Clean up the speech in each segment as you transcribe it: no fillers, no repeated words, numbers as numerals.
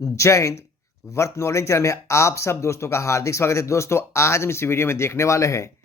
जय Hind. Worth knowledge channel में आप सब दोस्तों का हार्दिक स्वागत है। दोस्तों, आज हम इस वीडियो में देखने वाले हैं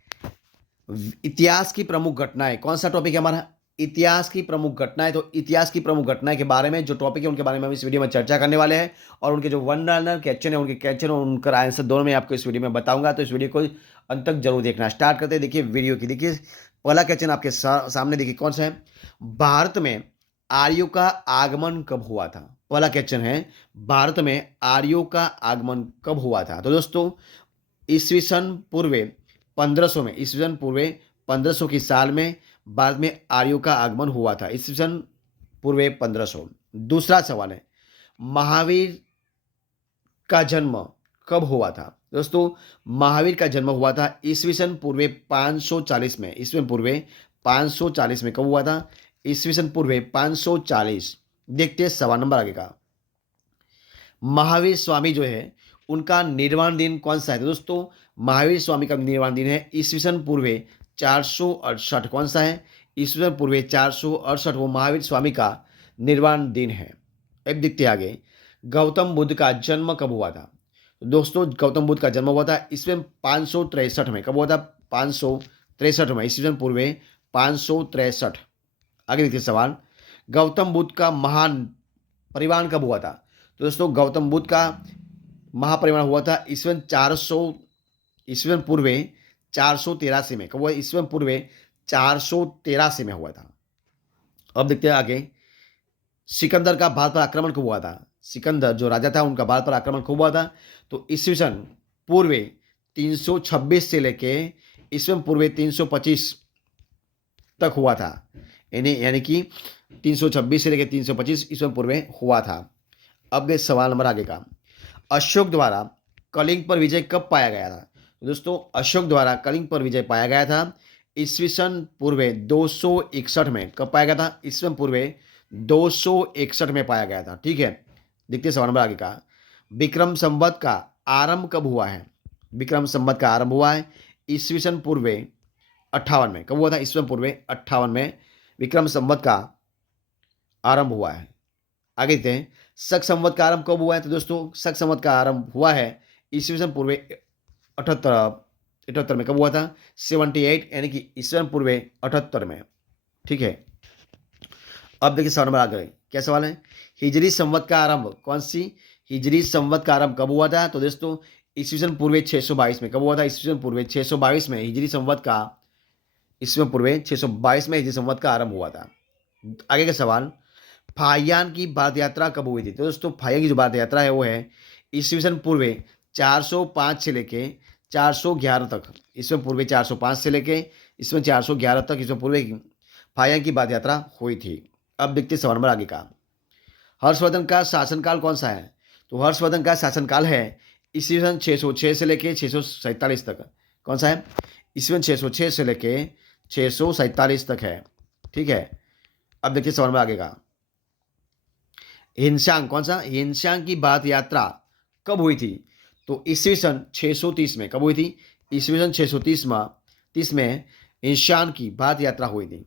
इतिहास की प्रमुख घटनाएं। कौन सा टॉपिक है हमारा? इतिहास की प्रमुख घटनाएं। तो इतिहास की प्रमुख घटनाएं के बारे में जो टॉपिक है उनके बारे में हम इस वीडियो में चर्चा करने वाले हैं और उनके जो वन लाइनर क्वेश्चन है उनके क्वेश्चन और उनका आंसर दोनों में आपको इस वीडियो में बताऊंगा। तो इस वीडियो को अंत तक जरूर देखना। स्टार्ट करते हैं। देखिए वीडियो की, देखिए पहला क्वेश्चन आपके सामने, देखिए कौन सा है। भारत में आर्यों का आगमन कब हुआ था? पहला क्वेश्चन है, भारत में आर्यों का आगमन कब हुआ था? तो दोस्तों, ईस्वी सन पूर्व 1500 में, ईस्वी सन पूर्व 1500 की साल में भारत में आर्यों का आगमन हुआ था। ईस्वी सन पूर्व 1500। दूसरा सवाल है, महावीर का जन्म कब हुआ था? दोस्तों, महावीर का जन्म हुआ था ईस्वी सन पूर्व 540 में। ईस्वी पूर्व 540 में कब हुआ था? ईस्वी सन पूर्व 540। देखते हैं सवाल नंबर आगे का। महावीर स्वामी जो है उनका निर्वाण दिन कौन सा है? तो दोस्तों, महावीर स्वामी का निर्वाण दिन है ईस्वी सन पूर्व 468। कौन सा है? ईस्वी सन पूर्व 468 वो महावीर स्वामी का निर्वाण दिन है। अब देखते हैं आगे, गौतम बुद्ध का जन्म कब हुआ था? तो दोस्तों, गौतम बुद्ध का जन्म हुआ था ईस्वी सन 563 में। कब हुआ था? 563 में, ईस्वी सन पूर्व 563। आगे देखिए सवाल, गौतम बुद्ध का महान परिवार कब हुआ था? तो दोस्तों, गौतम बुद्ध का महापरिनिर्वाण हुआ था ईस्वी 400, ईस्वी पूर्व 483 में। कब हुआ? ईस्वी पूर्व 483 में हुआ था। अब देखते हैं आगे, सिकंदर का भारत पर आक्रमण कब हुआ था? सिकंदर जो राजा था उनका भारत पर आक्रमण कब हुआ था? तो ईस्वी सन पूर्व 326 से लेके ईस्वी पूर्व 325 तक हुआ था। यानी यानी कि 326 से लेकर 325 ईस्वी पूर्व हुआ था। अब देख सवाल नंबर आगे का, अशोक द्वारा कलिंग पर विजय कब पाया गया था? तो दोस्तों, अशोक द्वारा कलिंग पर विजय पाया गया था ईस्वी सन पूर्व 261 में। कब पाया गया था? ईस्वी पूर्व 261 में पाया गया था। ठीक है, देखते हैं सवाल नंबर आगे का, विक्रम संवत का आरंभ कब हुआ है? विक्रम संवत का आरंभ हुआ है ईस्वी सन पूर्व 58 में। कब हुआ था? ईस्वी पूर्व 58 में विक्रम संवत का आरंभ हुआ है। आगे देखते हैं, शक संवत का आरंभ कब हुआ है? तो दोस्तों, शक संवत का आरंभ हुआ है ईस्वी सन पूर्व 78 में। कब हुआ था? 78, यानी कि ईस्वी पूर्व 78 में। ठीक है, अब देखिए सवाल नंबर आगे, क्या सवाल है, हिजरी संवत का आरंभ, कौन सी हिजरी संवत का आरंभ कब हुआ था? तो दोस्तों, ईस्वी सन पूर्व 622 में। कब हुआ था? ईस्वी सन पूर्व 622 में हिजरी संवत का, ईस्वी पूर्व 622 में हिजरी संवत का आरंभ हुआ था। आगे का सवाल, फाहियान की भारत यात्रा कब हुई थी? तो दोस्तों, फाहियान की जो भारत यात्रा है वो है ईस्वी सन पूर्व 405 से लेके 411 तक। ईस्वी पूर्व 405 से लेके ईस्वी 411 तक ईस्वी पूर्व फाहियान की भारत यात्रा हुई थी। अब देखते हैं सवाल नंबर आगे का, हर्षवर्धन का शासनकाल कौन सा है? तो हर्षवर्धन का शासनकाल है ईस्वी सन 606 से लेके 647 तक। कौन सा है? ईस्वी सन 606 से लेके 647 तक है। ठीक है, अब देखिए सवाल में आगे का, हिनशांग, कौन सा? हिनशांग की भारत यात्रा कब हुई थी? तो ईस्वी सन 630 में। कब हुई थी? ईस्वी सन 630 में, 30 में हिनशांग की भारत यात्रा हुई थी।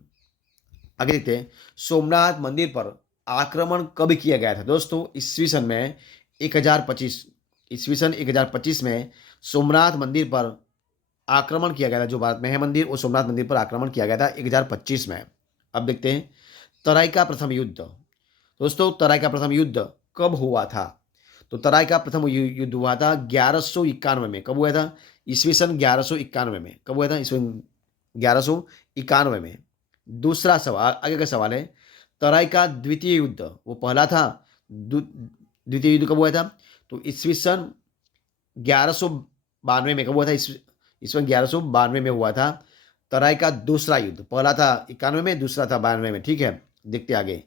आगे देखते हैं, सोमनाथ मंदिर पर आक्रमण कब किया गया था? दोस्तों, ईस्वी सन में 1025, ईस्वी सन 1025 में सोमनाथ मंदिर पर आक्रमण किया गया था। जो भारत में है मंदिर, वो सोमनाथ मंदिर पर आक्रमण किया गया था 1025 में। अब देखते हैं, तराई का प्रथम युद्ध, दोस्तों तराई का प्रथम युद्ध कब हुआ था? तो तराई का प्रथम युद्ध हुआ था 1191 में। कब हुआ था? ईस्वी सन 1191 में। कब हुआ था? ईस्वी 1191 में। दूसरा सवाल, आगे का सवाल है, तराई का द्वितीय युद्ध, वो पहला था, द्वितीय युद्ध कब हुआ था? तो ईस्वी सन 1192 में। कब हुआ था? ईस्वी 1192 में हुआ था तराई का दूसरा युद्ध। पहला था 91 में, दूसरा था 92 में। ठीक है, देखते आगे,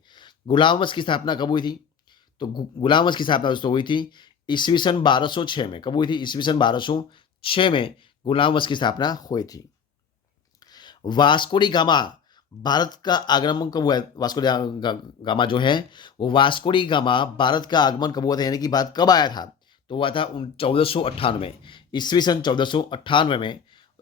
गुलाम वंश की स्थापना कब हुई थी? तो गुलाम वंश की स्थापना दोस्तों हुई थी ईस्वी सन 1206 में। कब हुई थी? ईस्वी सन 1206 में गुलाम वंश की स्थापना हुई थी। वास्को डी गामा भारत का आगमन कब हुआ? वास्को डी गामा जो है वो, वास्को डी गामा भारत का आगमन कब हुआ था, यानी कि भारत कब आया था? तो हुआ था 1498, ईस्वी सन 1498 में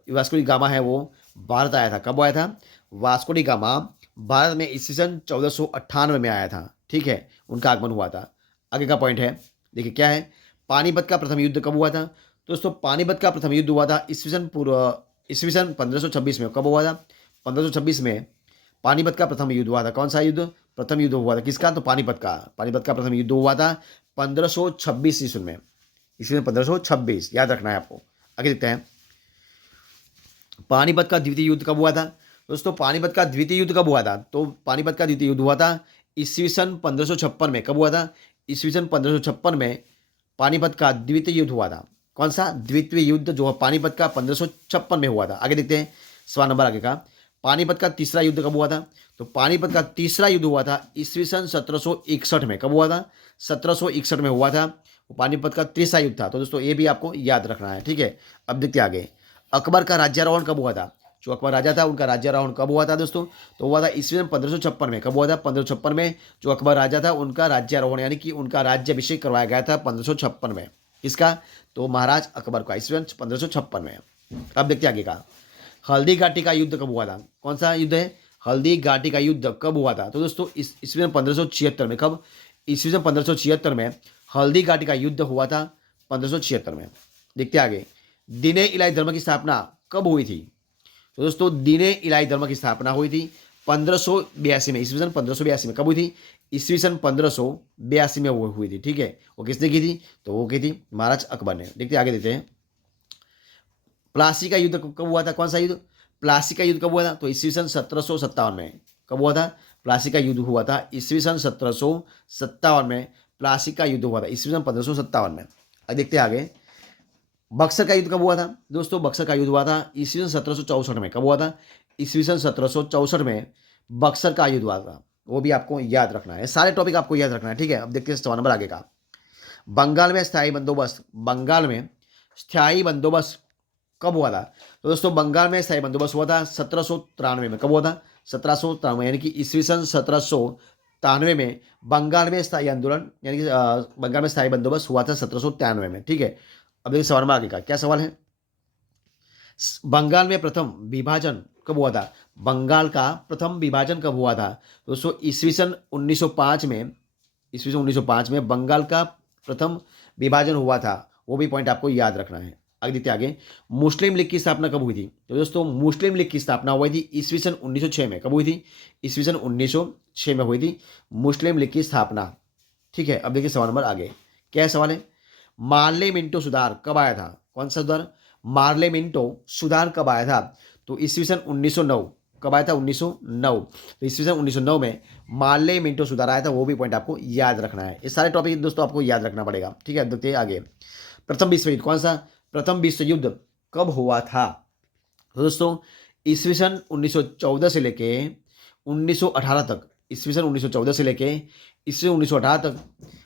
वास्को डी गामा है वो भारत आया था। कब आया था? वास्को डी गामा भारत में ईस्वी सन 1498 में आया था। ठीक है, उनका आगमन हुआ था। आगे का पॉइंट है, देखिए क्या है, पानीपत का प्रथम युद्ध कब हुआ था? दोस्तों पानीपत का प्रथम युद्ध हुआ था ईस्वी सन 1526 में। कब हुआ था? 1526 में पानीपत का प्रथम युद्ध हुआ था। कौन सा युद्ध? प्रथम युद्ध हुआ था किसका? तो पानीपत का। पानीपत का प्रथम युद्ध हुआ था 1526 ईस्वी में। ईस्वी में 1526 याद रखना है आपको। आगे देखते हैं, पानीपत का द्वितीय युद्ध कब हुआ था? दोस्तों पानीपत का द्वितीय युद्ध कब हुआ था? तो पानीपत का द्वितीय युद्ध हुआ था ईस्वी सन 1556 में। कब हुआ था? ईस्वी सन 1556 में पानीपत का द्वितीय युद्ध हुआ था। कौन सा? द्वितीय युद्ध जो है पानीपत का 1556 में हुआ था। आगे देखते हैं सवाल नंबर आगे का, पानीपत का तीसरा युद्ध कब हुआ था? तो पानीपत का तीसरा युद्ध हुआ था ईस्वी सन 1761 में। कब हुआ था? 1761 में हुआ था। वो पानीपत का तीसरा युद्ध था। तो दोस्तों ये भी आपको याद रखना है, ठीक है। अब देखते हैं आगे, अकबर का राज्यारोहण कब हुआ था? जो अकबर राजा था उनका राज्यारोहण कब हुआ था दोस्तों? तो हुआ था ईस्वी सन 1556 में। कब हुआ था? 1556 में जो अकबर राजा था उनका राज्यारोहण यानी कि उनका राज्याभिषेक करवाया गया था 1556 में। किसका? तो महाराज अकबर का, ईस्वी सन 1556 में। अब देखते हैं आगे का, हल्दी घाटी का युद्ध कब हुआ था? कौन सा युद्ध है? हल्दी घाटी का युद्ध कब हुआ था? तो दोस्तों इस ईस्वी सन 1576 में। कब? ईस्वी सन 1576 में हल्दी घाटी का युद्ध हुआ था 1576 में। देखते हैं आगे, दीन-ए इलाही धर्म की स्थापना कब हुई थी? तो दोस्तों दीन-ए इलाही धर्म की स्थापना हुई थी 1582 में। ईस्वी सन 1582 में। कब हुई थी? ईस्वी सन 1582 में वो हुई थी, ठीक है। वो किसने की थी? तो वो की थी महाराज अकबर ने। देखते आगे देते हैं, प्लासी का युद्ध कब हुआ था? कौन सा युद्ध? प्लासी का युद्ध कब हुआ था? तो ईस्वी सन 1757 में। कब हुआ था? प्लासी का युद्ध हुआ था ईस्वी सन 1757 में। प्लासी का युद्ध हुआ था ईस्वी सन 1557 में। अब देखते हैं आगे, बक्सर का युद्ध कब हुआ था? दोस्तों बक्सर का युद्ध हुआ था ईस्वी सन 1764 में। कब हुआ था? ईस्वी सन 1764 में बक्सर का युद्ध हुआ था। वो भी आपको याद रखना है, सारे टॉपिक आपको याद रखना है, ठीक है। अब देखते हैं सवाल नंबर आगे का, बंगाल में स्थायी बंदोबस्त, बंगाल में स्थायी बंदोबस्त कब हुआ था? तो दोस्तों बंगाल में स्थायी बंदोबस्त हुआ था 1793 में। कब हुआ था? 1793 यानी कि ईस्वी सन 1793 में बंगाल में स्थायी आंदोलन यानी कि बंगाल में स्थायी बंदोबस्त हुआ था 1793 में, ठीक है। अब देखिए सवाल में आगे का क्या सवाल है, बंगाल में प्रथम विभाजन कब हुआ था? बंगाल का प्रथम विभाजन कब हुआ था? दोस्तों ईस्वी सन 1905 में। ईस्वी सन 1905 में बंगाल का प्रथम विभाजन हुआ था। वो भी पॉइंट आपको याद रखना है। आगे देखते आगे, मुस्लिम लीग की स्थापना कब हुई थी? तो दोस्तों मुस्लिम लीग की स्थापना हुई थी ईस्वी सन 1906 में। कब हुई थी? ईस्वी सन 1906 में हुई थी मुस्लिम लीग की स्थापना, ठीक है। अब देखिए सवाल नंबर आगे, क्या सवाल है, मार्ले मिंटो सुधार कब आया था? कौन सा सुधार? मार्ले मिंटो सुधार कब आया था? तो ईस्वी सन 1909। कब आया था? 1909। तो ईस्वी सन 1909 में मार्ले मिंटो सुधार आया था। वो भी पॉइंट आपको याद रखना है। ये सारे टॉपिक दोस्तों आपको याद रखना पड़ेगा, ठीक है। देखते हैं आगे, प्रथम विश्व युद्ध, कौन सा? प्रथम विश्व युद्ध कब हुआ था? तो दोस्तों ईस्वी सन 1914 से लेके 1918 तक, ईस्वी सन 1914 से लेके ईस्वी 1918 तक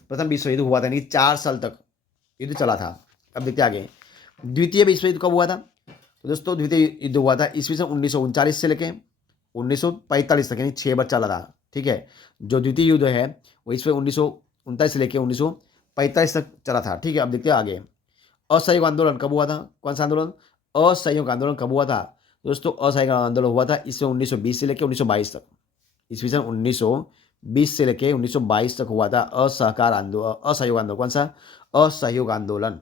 प्रथम विश्व युद्ध हुआ था, यानी 4 साल तक युद्ध चला था। अब देखते आगे, द्वितीय विश्व युद्ध कब हुआ था? तो दोस्तों द्वितीय युद्ध हुआ था ईस्वी सन 1939 से लेके 1945 तक, यानी 6 बार चला था, ठीक है। जो द्वितीय युद्ध है वो ईस्वी 1939 से लेके 1945 तक चला था, ठीक है। अब देखते हैं आगे, असहयोग आंदोलन कब हुआ था? कौन सा आंदोलन? असहयोग आंदोलन कब हुआ था? दोस्तों असहयोग आंदोलन हुआ था ईस्वी 1920 से लेकर 1922 तक। ईस्वी सन 1920 से लेकर 1922 तक हुआ था असहकार आंदोलन, असहयोग आंदोलन। कौन सा? असहयोग आंदोलन।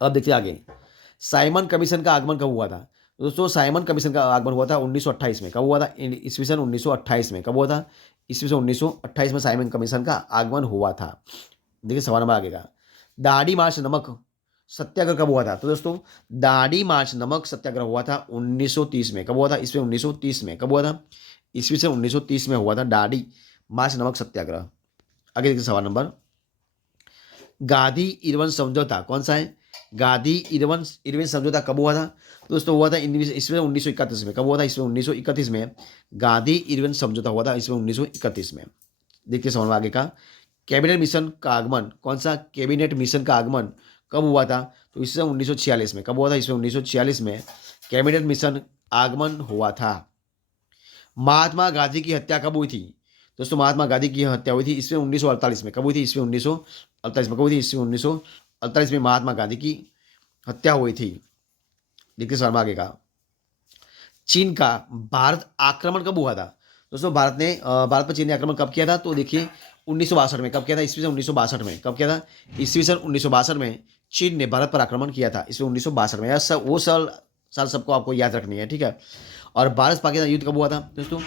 अब देखिए आगे, साइमन कमीशन का आगमन कब हुआ था? दोस्तों साइमन कमीशन का आगमन हुआ था 1928 में। कब हुआ था? ईस्वी सन 1928 में। कब हुआ था? ईस्वी सन 1928 में साइमन कमीशन का आगमन हुआ था। देखिए सवाल नंबर आगे का, दाढ़ी मार्च नमक सत्याग्रह कब हुआ था? तो दोस्तों दाढ़ी मार्च नमक सत्याग्रह हुआ था 1930 में। कब हुआ था? ईस्वी 1930 में। कब हुआ था? ईस्वी सन 1930 में हुआ था दाढ़ी मार्च नमक सत्याग्रह। आगे देखिए सवाल नंबर, गांधी इरविन समझौता कौन सा है? गांधी इरविन समझौता कब हुआ था? दोस्तों हुआ था ईस्वी 1931 में। कब हुआ था? ईस्वी 1931 में गांधी इरविन समझौता हुआ था ईस्वी 1931 में। देखिए सवाल आगे का, कैबिनेट मिशन का आगमन, कौन सा कैबिनेट मिशन का आगमन कब हुआ था? तो ईस्वी 1946 में। कब हुआ था? ईस्वी 1946 में कैबिनेट मिशन आगमन हुआ था। महात्मा गांधी की हत्या कब हुई थी? दोस्तों महात्मा गांधी की हत्या हुई थी ईस्वी 1948 में। कब हुई थी? ईस्वी 1948 में। कब हुई थी? ईस्वी 1948 में महात्मा गांधी की हत्या हुई थी। देखिए सवाल आगे का, चीन का भारत आक्रमण कब हुआ था? दोस्तों भारत पर चीन ने आक्रमण कब किया था? तो देखिए 1962 में। कब किया था? ईस्वी सन 1962 में। कब किया था? ईस्वी सन 1962 में चीन ने भारत पर आक्रमण किया था, ईस्वी 1962 में। वो साल सबको आपको याद रखनी है, ठीक है। और भारत पाकिस्तान युद्ध कब हुआ था दोस्तों?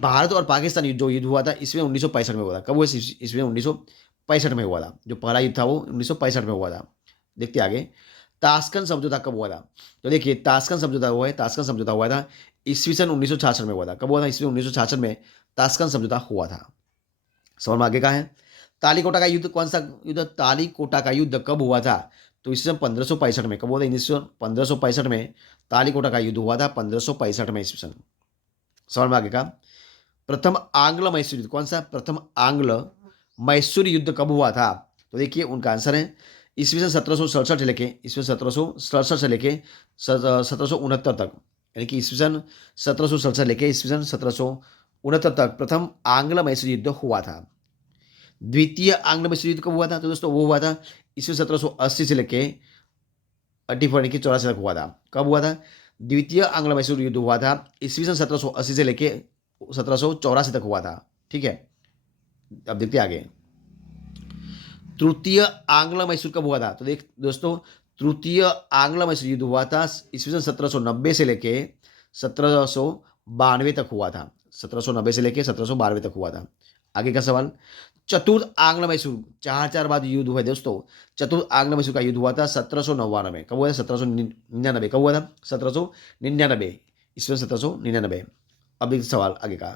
भारत और पाकिस्तान युद्ध जो युद्ध हुआ था ईस्वी 1965 में हुआ था। कब हुआ? ईस्वी 1965 में हुआ था। जो पहला युद्ध था वो 1965 में हुआ था। देखते आगे, ताशकंद समझौता कब हुआ था? तो देखिए ताशकंद समझौता हुआ है, ताशकंद समझौता हुआ था ईस्वी सन 1966 में हुआ था। कब हुआ था? ईस्वी 1966 में ताशकंद समझौता हुआ था। सवाल में आगे का है, तालीकोटा का युद्ध कौन सा युद्ध? तालीकोटा का युद्ध कब हुआ था? तो ईस्वी सन 1565 में। कब हुआ था? ईस्वी सन 1565 में तालीकोटा का युद्ध हुआ था, 1565 में ईस्वी सन। सवाल में आगे का, प्रथम आंग्ल मैसूर युद्ध कौन सा? प्रथम आंग्ल मैसूर युद्ध कब हुआ था? तो देखिए उनका आंसर है ईस्वी सन 1767 से लेके ईस्वी 1767 से लेके 1769 तक, यानी कि ईस्वी सन 1767 से लेके ईस्वी सन 1769 तक प्रथम आंग्ल मैसूर युद्ध हुआ था। द्वितीय आंग्ल मैसूर युद्ध कब हुआ था? तो दोस्तों वो हुआ था ईस्वी 1780 से लेके 84 यानी कि 84 तक हुआ था। कब हुआ था? द्वितीय आंग्ल मैसूर युद्ध हुआ था ईस्वी सन 1780 से लेके 1784 तक हुआ था, ठीक है। अब देखते हैं आगे, तृतीय आंग्ल मैसूर कब हुआ था? तो देख दोस्तों, तृतीय आंग्ल मैसूर युद्ध हुआ था ईस्वी सन 1790 से लेके 1792 तक हुआ था। 1790 से लेके 1792 तक हुआ था। आगे का सवाल, चतुर्थ आंग्ल मैसूर, चार बाद युद्ध हुए दोस्तों। चतुर्थ आंग्ल मैसूर का युद्ध हुआ था 1799। कब हुआ था? 1799। कब हुआ था? 1799, ईस्वी 1799। अब एक सवाल आगे का,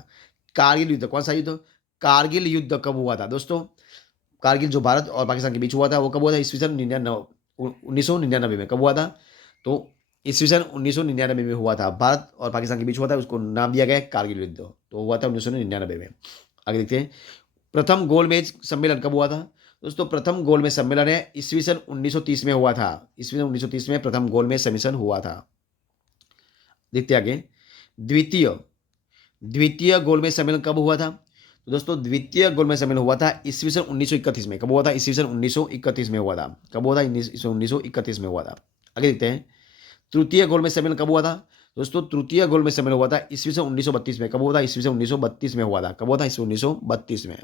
कारगिल युद्ध कौन सा युद्ध? कारगिल युद्ध कब हुआ था दोस्तों? कारगिल जो भारत और पाकिस्तान के बीच हुआ था वो कब हुआ था? ईस्वी सन 1999 में। कब हुआ था? तो ईस्वी सन 1999 में हुआ था। भारत और पाकिस्तान के बीच हुआ था, उसको नाम दिया गया है कारगिल युद्ध। तो हुआ था 1999 में। आगे देखते हैं, प्रथम गोलमेज सम्मेलन कब हुआ था दोस्तों? प्रथम गोलमेज सम्मेलन है ईस्वी सन 1930 में हुआ था। ईस्वी सन 1930 में प्रथम गोलमेज सम्मेलन हुआ था। देखते आगे, द्वितीय गोलमेज सम्मेलन कब हुआ था? तो दोस्तों द्वितीय गोलमेज सम्मेलन हुआ था ईस्वी सन 1931 में। कब हुआ था? ईस्वी सन 1931 में हुआ था। कब हुआ था? ईस्वी 1931 में हुआ था। आगे देखते हैं, तृतीय गोलमेज सम्मेलन कब हुआ था दोस्तों? तृतीय गोलमेज सम्मेलन हुआ था ईस्वी सन 1932 में। कब हुआ था? ईस्वी सन 1932 में हुआ था। कब हुआ था? ईस्वी 1932 में।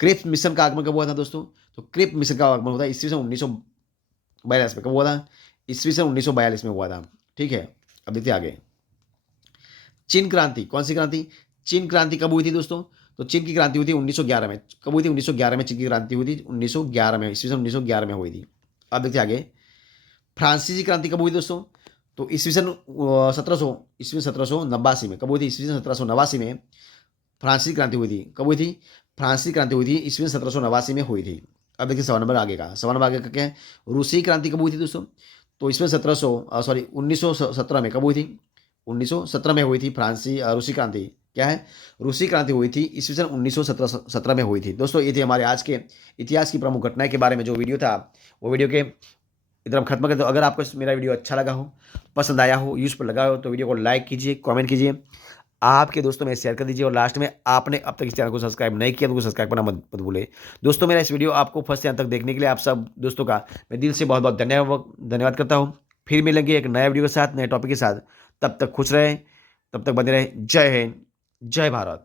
क्रिप्स मिशन का आगमन कब हुआ था दोस्तों? तो क्रिप्स मिशन का आगमन हुआ था ईस्वी सन 1942 में। कब हुआ था? ईस्वी सन 1942 में हुआ था, ठीक है। अब देखते आगे, चीन क्रांति, कौन सी क्रांति? चीन क्रांति कब हुई थी दोस्तों? तो चीन की क्रांति हुई थी 1911 में। कब हुई थी? 1911 में चीन की क्रांति हुई थी, 1911 में, ईस्वी सन 1911 में हुई थी। अब देखते आगे, फ्रांसीसी क्रांति कब हुई दोस्तों? तो ईस्वी सन 1789 में। कब हुई थी? ईस्वी सन 1789 में फ्रांसीसी क्रांति हुई थी। कब हुई थी? फ्रांसीसी क्रांति हुई थी ईस्वी सन 1789 में हुई थी। अब देखिए सवाल नंबर आगे का, सवाल नंबर आगे का क्या है? रूसी क्रांति कब हुई थी दोस्तों? तो इसमें 1917 में। कब हुई थी? 1917 में हुई थी रूसी क्रांति। क्या है? रूसी क्रांति हुई थी ईस्वी सन 1917 में हुई थी। दोस्तों ये थी हमारे आज के इतिहास की प्रमुख घटनाएं के बारे में जो वीडियो था, वो वीडियो के इधर हम खत्म करते। तो अगर आपको मेरा वीडियो अच्छा लगा हो, पसंद आया हो, यूजफुल लगा हो, तो वीडियो को लाइक कीजिए, कमेंट कीजिए, आपके दोस्तों में शेयर कर दीजिए। और लास्ट में आपने अब तक इस चैनल को सब्सक्राइब नहीं किया तो सब्सक्राइब करना मत भूले। दोस्तों मेरा इस वीडियो आपको फर्स्ट से अंत तक देखने के लिए आप सब दोस्तों का मैं दिल से बहुत बहुत धन्यवाद करता हूँ। फिर मिलेंगे एक नया वीडियो के साथ, नए टॉपिक के साथ। तब तक खुश रहें, तब तक बने रहें। जय हिंद, जय भारत।